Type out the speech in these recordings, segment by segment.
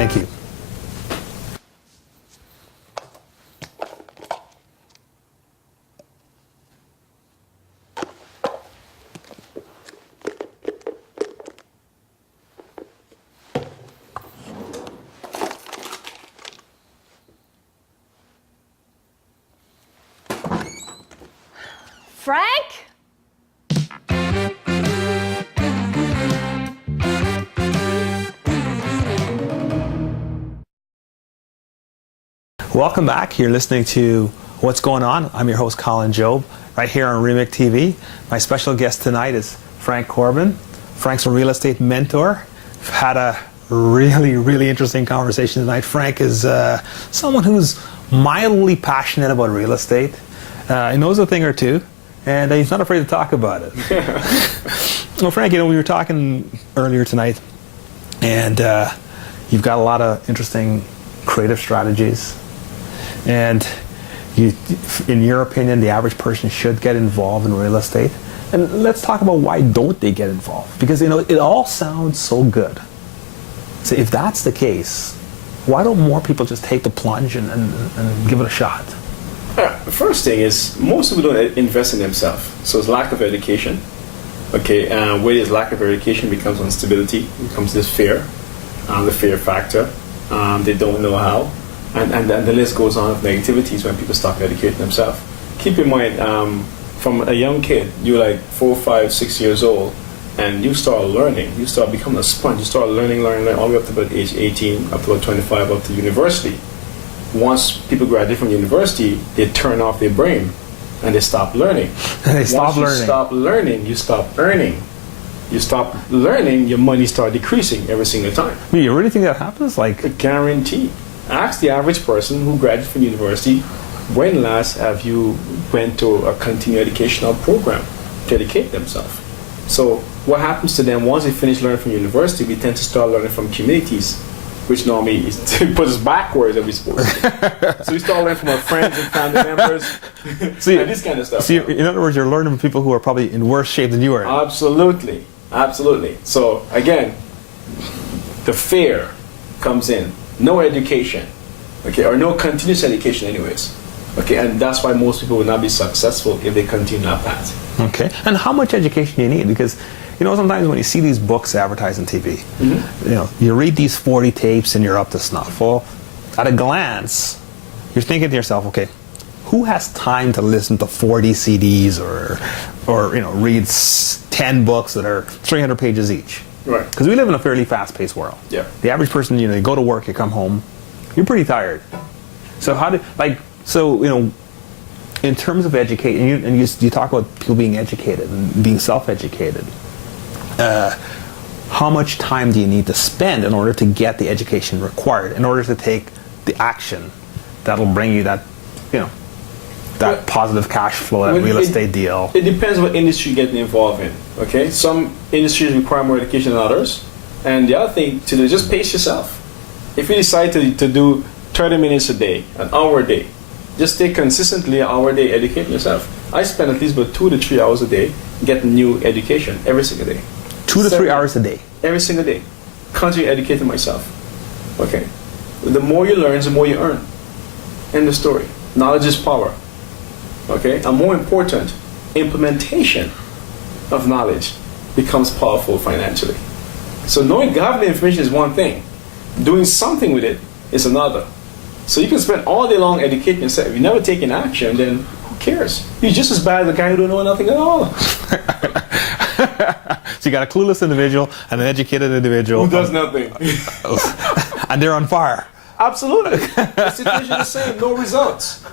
Thank you. Frank? Welcome back. You're listening to What's Going On. I'm your host, Colin Jobe, right here on REMIC TV. My special guest tonight is Frank Corbin. Frank's a real estate mentor. We've had a really interesting conversation tonight. Frank is someone who's mildly passionate about real estate. He knows a thing or two, and he's not afraid to talk about it. Well, Frank, we were talking earlier tonight, and you've got a lot of interesting creative strategies. And in your opinion, the average person should get involved in real estate. And let's talk about why don't they get involved? Because it all sounds so good. So if that's the case, why don't more people just take the plunge and give it a shot? The first thing is most people don't invest in themselves. So it's lack of education. Okay, where there's lack of education becomes instability, becomes this fear, the fear factor. They don't know how. And the list goes on of negativities when people stop educating themselves. Keep in mind, from a young kid, you're like 4, 5, 6 years old, and you start learning. You start becoming a sponge. You start learning, all the way up to about age 18, up to about 25, up to university. Once people graduate from university, they turn off their brain, and they stop learning. Once you stop learning, you stop earning. You stop learning, your money starts decreasing every single time. You really think that happens? Like, a guarantee. Ask the average person who graduated from university, when last have you went to a continuing educational program to educate themselves? So what happens to them once they finish learning from university, we tend to start learning from communities, which normally puts us backwards than we're supposed to. So we start learning from our friends and family members, and this kind of stuff. So in other words, you're learning from people who are probably in worse shape than you are. Absolutely. Absolutely. So again, the fear comes in. No education, okay, or no continuous education anyways. Okay, and that's why most people will not be successful if they continue that path. Okay, and how much education do you need? Because, sometimes when you see these books advertised on TV, you read these 40 tapes and you're up to snuff. Well, at a glance, you're thinking to yourself, okay, who has time to listen to 40 CDs or read 10 books that are 300 pages each? Right. Because we live in a fairly fast-paced world. Yeah. The average person, you go to work, you come home, you're pretty tired. So in terms of education, and you talk about people being educated and being self-educated, how much time do you need to spend in order to get the education required, in order to take the action that'll bring you that, that positive cash flow, that real estate deal? It depends what industry you're getting involved in. Okay, some industries require more education than others, and the other thing to do is just pace yourself. If you decide to do 30 minutes a day, an hour a day, just stay consistently an hour a day educating yourself. I spend at least about 2 to 3 hours a day getting new education every single day. 2 to 3 hours a day? Every single day. Continue educating myself. Okay. The more you learn, the more you earn. End of story. Knowledge is power. Okay? And more important, implementation of knowledge becomes powerful financially. So having the information is one thing. Doing something with it is another. So you can spend all day long educating yourself. If you never take an action, then who cares? You're just as bad as the guy who don't know nothing at all. So you got a clueless individual and an educated individual. Who does nothing. And they're on fire. Absolutely. The situation is the same. No results.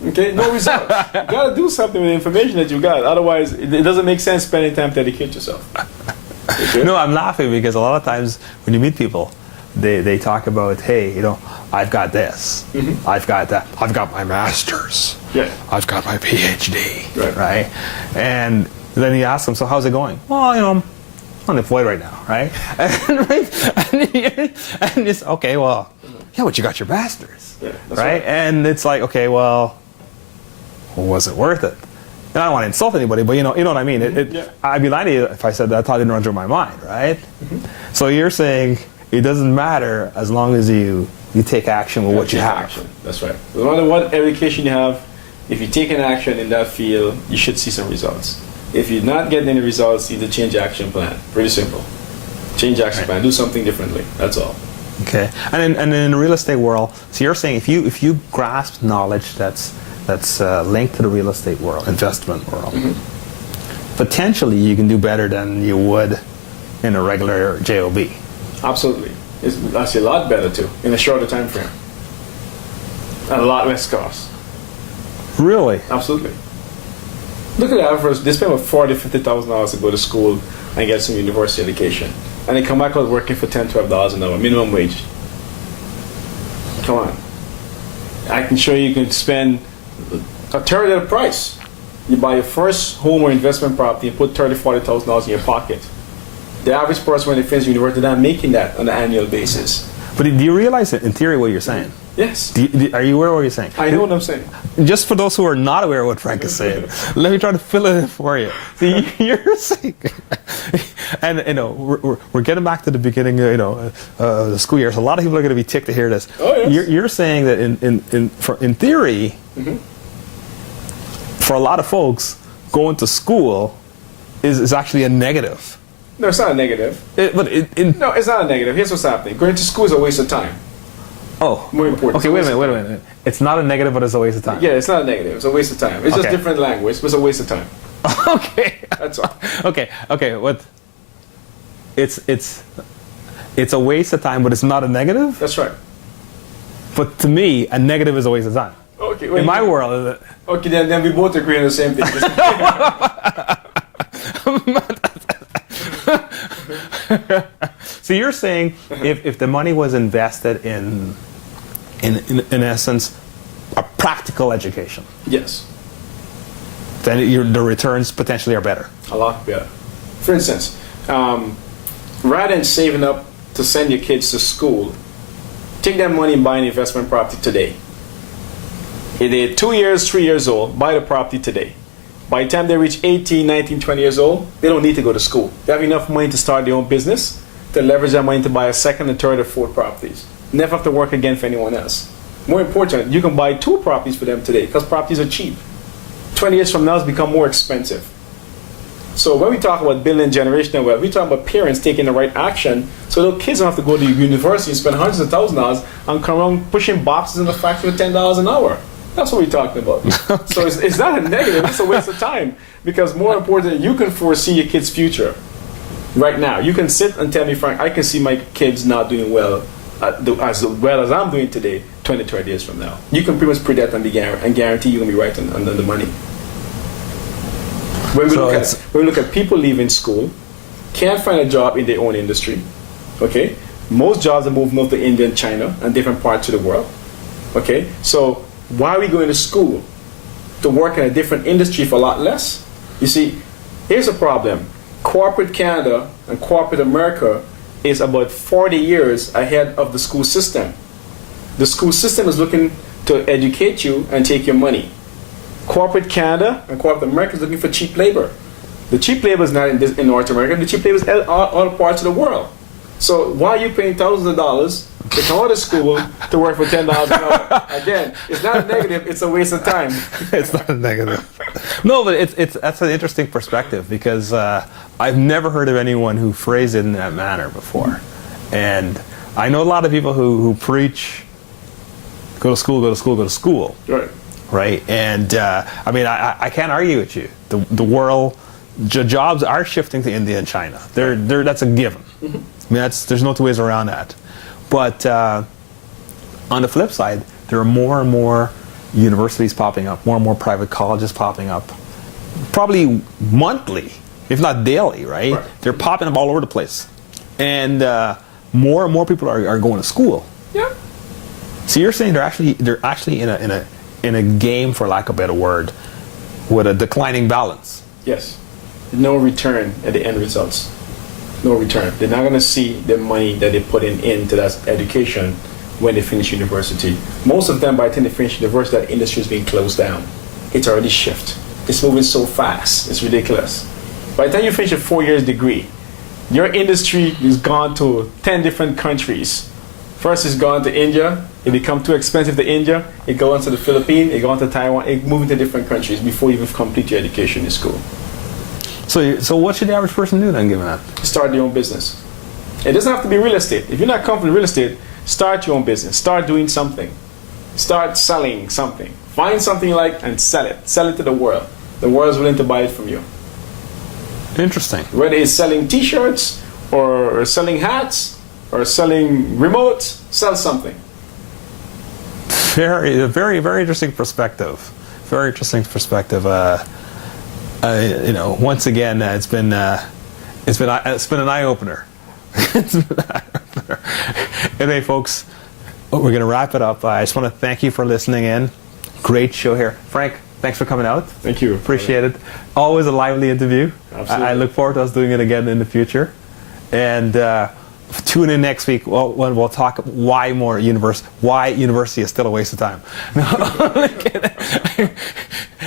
Okay, no results. You got to do something with the information that you got. Otherwise, it doesn't make sense spending time to educate yourself. Okay? No, I'm laughing because a lot of times when you meet people, they talk about, hey, I've got this, I've got that, I've got my master's, I've got my PhD, right? And then you ask them, so how's it going? Well, I'm unemployed right now, right? And it's, okay, well, yeah, but you got your master's, right? And it's like, okay, well, was it worth it? And I don't want to insult anybody, but you know what I mean. I'd be lying to you if I said that thought didn't run through my mind, right? So you're saying it doesn't matter as long as you take action with what you have. Action. That's right. No matter what education you have, if you take an action in that field, you should see some results. If you're not getting any results, either change action plan. Pretty simple. Change action plan. Do something differently. That's all. Okay. And in the real estate world, so you're saying if you grasp knowledge that's linked to the real estate world, investment world, potentially you can do better than you would in a regular job. Absolutely. It's actually a lot better too, in a shorter time frame. At a lot less cost. Really? Absolutely. Look at the average. They spend about $40,000-$50,000 to go to school and get some university education, and they come back out working for $10-$12 an hour, minimum wage. Come on. I can show you can spend a third of the price. You buy your first home or investment property and put $30,000-$40,000 in your pocket. The average person when they finish university, they're not making that on an annual basis. But do you realize that in theory what you're saying? Yes. Are you aware of what you're saying? I know what I'm saying. Just for those who are not aware of what Frank is saying, let me try to fill it in for you. See, you're saying, and we're getting back to the beginning, the school year. So a lot of people are going to be ticked to hear this. Oh, yes. You're saying that in theory, for a lot of folks, going to school is actually a negative. No, it's not a negative. No, it's not a negative. Here's what's happening. Going to school is a waste of time. Oh. More important. Okay, wait a minute. It's not a negative, but it's a waste of time. Yeah, it's not a negative. It's a waste of time. It's just different language, but it's a waste of time. Okay. That's all. Okay. What? It's a waste of time, but it's not a negative? That's right. But to me, a negative is a waste of time. Okay. In my world, is it? Okay, then we both agree on the same thing. So you're saying if the money was invested in essence, a practical education, Yes. then the returns potentially are better. A lot better. For instance, rather than saving up to send your kids to school, take that money and buy an investment property today. If they're 2 years, 3 years old, buy the property today. By the time they reach 18, 19, 20 years old, they don't need to go to school. They have enough money to start their own business, to leverage that money to buy a second, a third, or fourth properties. Never have to work again for anyone else. More important, you can buy 2 properties for them today because properties are cheap. 20 years from now, it's become more expensive. So when we talk about building generational wealth, we talk about parents taking the right action so their kids don't have to go to university and spend hundreds of thousands of dollars and come around pushing boxes in the factory for $10 an hour. That's what we're talking about. Okay. So it's not a negative, it's a waste of time. Because more important, you can foresee your kid's future right now. You can sit and tell me, Frank, I can see my kids not doing well as well as I'm doing today, 20, 30 years from now. You can pretty much predict and guarantee you're going to be right on the money. When we look at people leaving school, can't find a job in their own industry, okay? Most jobs are moving over to India and China and different parts of the world, okay? So why are we going to school? To work in a different industry for a lot less? You see, here's a problem. Corporate Canada and corporate America is about 40 years ahead of the school system. The school system is looking to educate you and take your money. Corporate Canada and corporate America is looking for cheap labor. The cheap labor is not in North America. The cheap labor is all parts of the world. So why are you paying thousands of dollars to come out of school to work for $10 an hour? Again, it's not a negative, it's a waste of time. It's not a negative. No, but that's an interesting perspective because I've never heard of anyone who phrased it in that manner before. And I know a lot of people who preach, go to school, go to school, go to school. Right. Right? And I mean, I can't argue with you. The world, jobs are shifting to India and China. That's a given. Mm-hmm. I mean, there's no two ways around that. But on the flip side, there are more and more universities popping up, more and more private colleges popping up, probably monthly, if not daily, right? They're popping up all over the place. And more and more people are going to school. Yeah. So you're saying they're actually in a game, for lack of a better word, with a declining balance. Yes. No return at the end results. No return. They're not going to see the money that they put into that education when they finish university. Most of them, by the time they finish university, that industry is being closed down. It's already shifted. It's moving so fast. It's ridiculous. By the time you finish a 4 years degree, Your industry has gone to 10 different countries. First, it's gone to India. It become too expensive to India. It go on to the Philippines. It go on to Taiwan. It move into different countries before you even complete your education in school. So what should the average person do then, given that? Start your own business. It doesn't have to be real estate. If you're not comfortable with real estate, start your own business. Start doing something. Start selling something. Find something you like and sell it. Sell it to the world. The world is willing to buy it from you. Interesting. Whether it's selling T-shirts or selling hats or selling remotes, sell something. Very, very interesting perspective. Very interesting perspective. You know, once again, it's been an eye opener. Anyway, folks, we're going to wrap it up. I just want to thank you for listening in. Great show here, Frank. Thanks for coming out. Thank you. Appreciate it. Always a lively interview. Absolutely. I look forward to us doing it again in the future. And tune in next week when we'll talk why university is still a waste of time.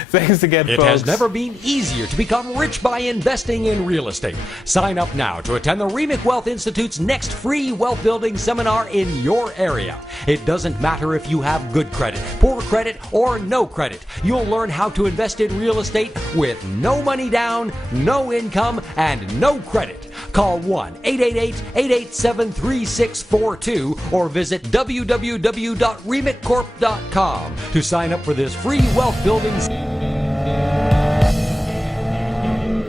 Thanks again, folks. It has never been easier to become rich by investing in real estate. Sign up now to attend the REMIC Wealth Institute's next free wealth building seminar in your area. It doesn't matter if you have good credit, poor credit, or no credit. You'll learn how to invest in real estate with no money down, no income, and no credit. Call 1-888-887-3642 or visit www.remiccorp.com to sign up for this free wealth building.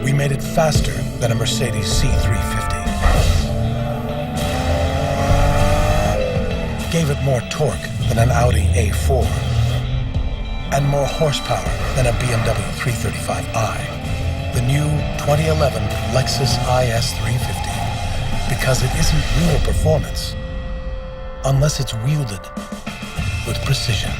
We made it faster than a Mercedes C350. Gave it more torque than an Audi A4. And more horsepower than a BMW 335i. The new 2011 Lexus IS 350. Because it isn't real performance unless it's wielded with precision.